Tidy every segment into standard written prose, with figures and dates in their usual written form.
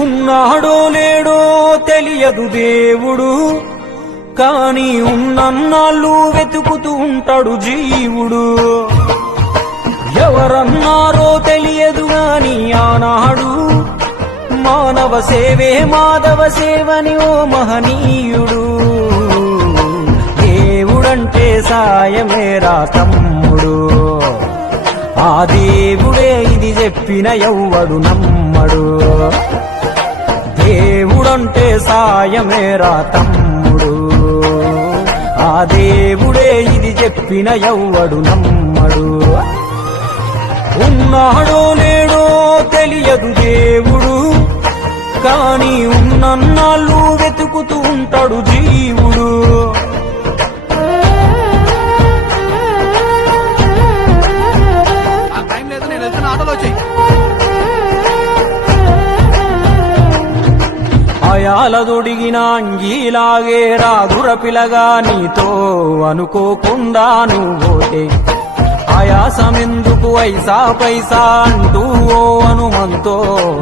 ఉన్నాడో లేడో తెలియదు దేవుడు, కాని ఉన్నన్నాళ్ళు వెతుకుతూ ఉంటాడు జీవుడు. ఎవరన్నారో తెలియదు గాని ఆనాడు మానవ సేవే మాధవ సేవని ఓ మహనీయుడు. దేవుడంటే సాయమేరా తమ్ముడు, ఆ దేవుడే ఇది చెప్పిన ఎవ్వడు నమ్మడు. దేవుడంటే సాయమేరా తమ్ముడు, ఆ దేవుడే ఇది చెప్పిన ఎవ్వడు నమ్మడు. ఉన్నాడో లేడో తెలియదు దేవుడు, కాని ఉన్నన్నాళ్ళు వెతుకుతూ ఉంటాడు జీవుడు. అయాలదొడిగిన అంగీలాగే రాదుర పిలగా నీతో అనుకోకుండా నువ్వోతే, ఆయాసమెందుకు ఐసా పైసా అంటూ ఓ అనుమంతో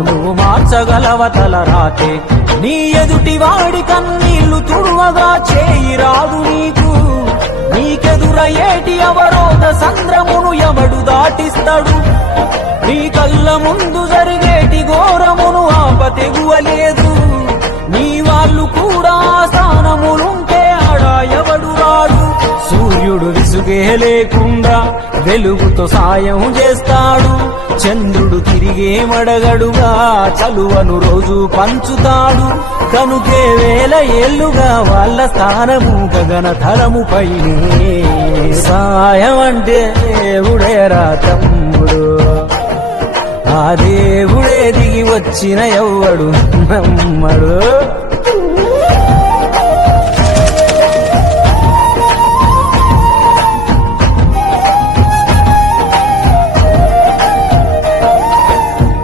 నువ్వు మార్చగలవ తలరాతే. నీ ఎదుటి వాడి కన్నీళ్లు తుడవగా చేయి రాదు నీకు, నీకెదురయ్యేటి అవరోధ సంద్రమును ఎవడు దాటిస్తాడు. నీ కళ్ళ ముందు జరిగేటి ఘోరమును ఆపతెగువలేదు, నీ వాళ్ళు కూడా స్థానములుంటే ఆడా ఎవడు రాడు. సూర్యుడు విసుగే లేకుండా వెలుగుతో సాయం చేస్తాడు, చంద్రుడు తిరిగే మడగడుగా చలువను రోజు పంచుతాడు. కనుకే వేల ఏళ్లుగా వాళ్ళ స్థానము గగన తరముపైనే. సాయం అంటే దేవుడేరా తమ్ముడు, ఆ దేవుడే దిగి వచ్చిన ఎవ్వడు నమ్మడు.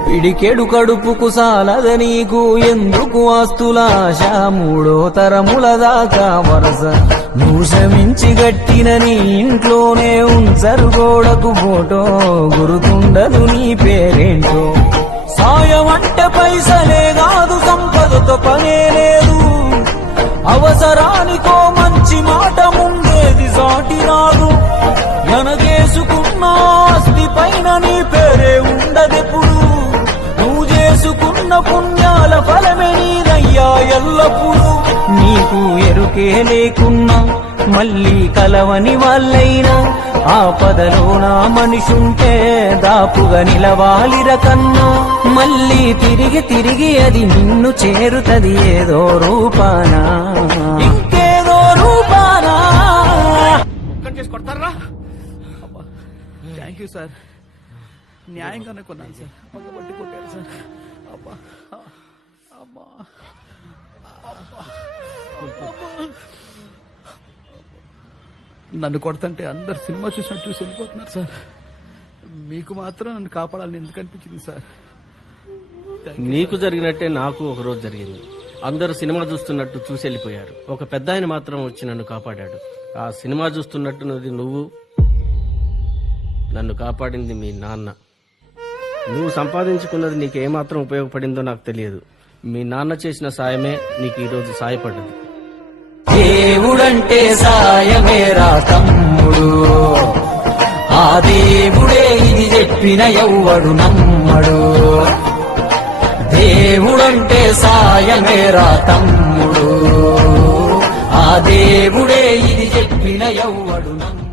పిడికెడు కడుపుకు సాలద నీకు ఎందుకు ఆస్తులాశ, మూడో తరముల దాకా వరస నువ్వు శ్రమించి గట్టిన నీ ఇంట్లోనే ఉంచరు గోడకు ఫోటో, గురుతుండదు నీ పేరేంటో. సాయం అంటే పైసలే కాదు, సంపదతో పనే లేదు, అవసరానికో మంచి మాట ముందేది సాటి రాదు. ఎనగేసుకున్న ఆస్తి పైన నీ పేరే ఉండదెప్పుడు, నువ్వు చేసుకున్న పుణ్యాల ఫలమే నీదయ్యా ఎల్లప్పుడు. నీకు ఎరుకే లేకున్నా మళ్ళీ కలవని వాళ్ళైనా, ఆపదలో నా మనిషుంటే దాపుగా నిలవాలిర కన్నా. మళ్ళీ తిరిగి తిరిగి అది నిన్ను చేరుతది ఏదో రూపానా, ఇంకేదో రూపానా. కొడతారా? థ్యాంక్ యూ సార్, న్యాయంగానే కొన్నాను సార్, పక్కబట్టి కొట్టారు సార్. అబ్బా అబ్బా నన్ను కొడతంటే అందరు సినిమా చూసినట్టు చూసి వెళ్ళిపోతున్నారు సార్. మీకు మాత్రం నన్ను కాపాడాలని ఎందుకు అనిపించింది సార్? నీకు జరిగినట్టే నాకు ఒక రోజు జరిగింది. అందరూ సినిమా చూస్తున్నట్టు చూసి వెళ్ళిపోయారు, ఒక పెద్ద ఆయన మాత్రం వచ్చి నన్ను కాపాడాడు. ఆ సినిమా చూస్తున్నట్టున్నది నువ్వు, నన్ను కాపాడింది మీ నాన్న. నువ్వు సంపాదించుకున్నది నీకు ఏమాత్రం ఉపయోగపడిందో నాకు తెలియదు, మీ నాన్న చేసిన సాయమే నీకు ఈరోజు సాయపడ్డది. దేవుడంటే సాయమేరా తమ్ముడు, ఆ దేవుడే ఇది చెప్పిన ఎవ్వడు నమ్మడు. దేవుడంటే సాయమేరా తమ్ముడు, ఆ దేవుడే ఇది చెప్పిన ఎవ్వడు నమ్మడు.